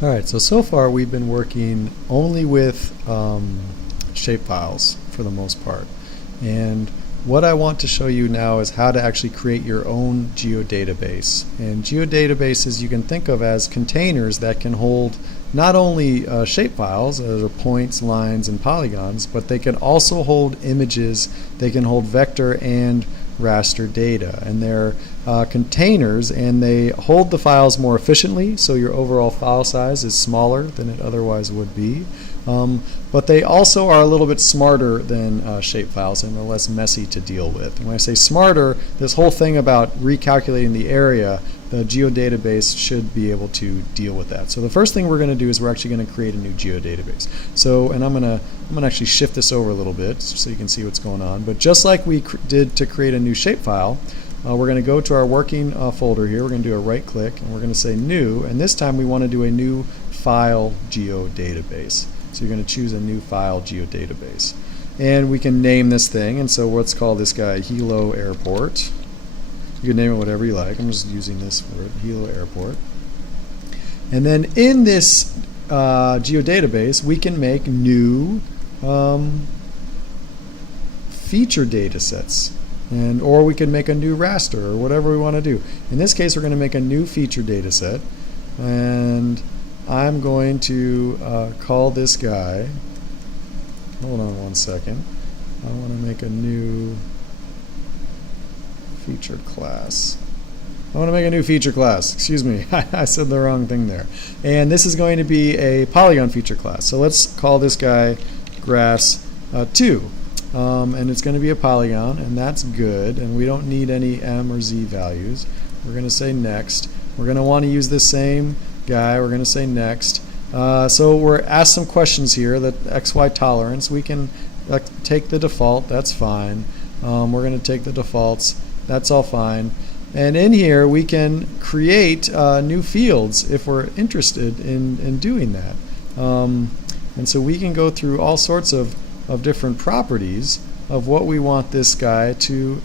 Alright, so far we've been working only with shapefiles for the most part. And what I want to show you now is how to actually create your own geodatabase. And geodatabases you can think of as containers that can hold not only shapefiles, as are points, lines, and polygons, but they can also hold images, they can hold vector and raster data. And they're containers, and they hold the files more efficiently, so your overall file size is smaller than it otherwise would be. But they also are a little bit smarter than shapefiles, and they're less messy to deal with. And when I say smarter, this whole thing about recalculating the area, the geodatabase should be able to deal with that. So the first thing we're going to do is we're actually going to create a new geodatabase. So, and I'm going to actually shift this over a little bit so you can see what's going on. But just like we did to create a new shapefile, we're going to go to our working folder here. We're going to do a right click, and we're going to say new, and this time we want to do a new file geodatabase. So you're going to choose a new file geodatabase. And we can name this thing, and so let's call this guy Hilo Airport. You can name it whatever you like. I'm just using this word, Hilo Airport. And then in this geodatabase, we can make new feature data sets. Or we can make a new raster, or whatever we want to do. In this case, we're going to make a new feature data set. And I'm going to call this guy, hold on one second, I want to make a new feature class. I want to make a new feature class, excuse me, I said the wrong thing there. And this is going to be a Polygon feature class. So let's call this guy grass 2. And it's going to be a polygon, and that's good, and we don't need any M or Z values. We're going to say next. We're going to want to use the same guy. We're going to say next. So we're asked some questions here. That XY tolerance, we can take the default, that's fine. We're going to take the defaults, that's all fine. And in here we can create new fields if we're interested in doing that. And so we can go through all sorts of different properties of what we want this guy to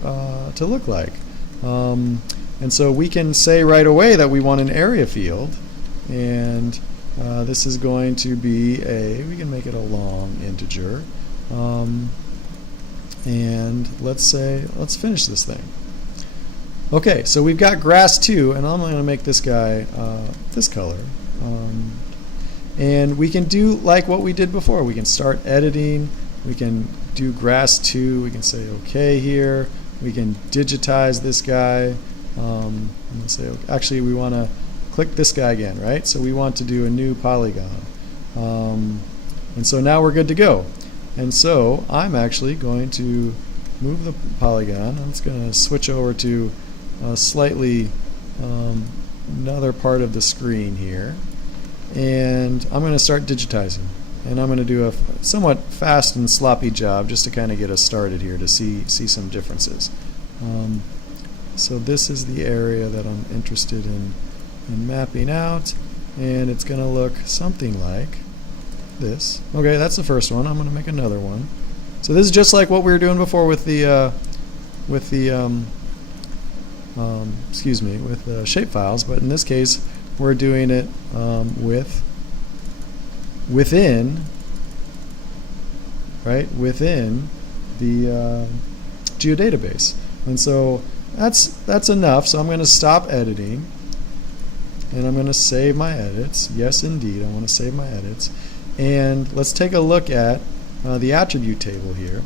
look like. And so we can say right away that we want an area field, and this is going to be we can make it a long integer, and let's finish this thing. Okay, so we've got grass 2, and I'm going to make this guy this color. And we can do like what we did before. We can start editing. We can do grass 2. We can say OK here. We can digitize this guy. And say, okay, actually, we want to click this guy again, right? So we want to do a new polygon. And so now we're good to go. And so I'm actually going to move the polygon. I'm just going to switch over to slightly another part of the screen here. And I'm going to start digitizing. And I'm going to do a somewhat fast and sloppy job just to kind of get us started here to see some differences. So this is the area that I'm interested in mapping out, and it's going to look something like this. Okay, that's the first one. I'm going to make another one. So this is just like what we were doing before with the shapefiles, but in this case we're doing it within the geodatabase. And so that's enough. So I'm going to stop editing, and I'm going to save my edits. Yes, indeed, I want to save my edits. And let's take a look at the attribute table here.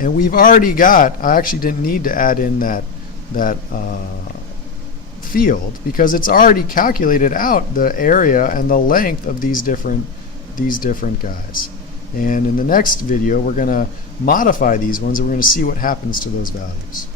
And we've already got, I actually didn't need to add in that field, because it's already calculated out the area and the length of these different guys. And in the next video we're going to modify these ones, and we're going to see what happens to those values.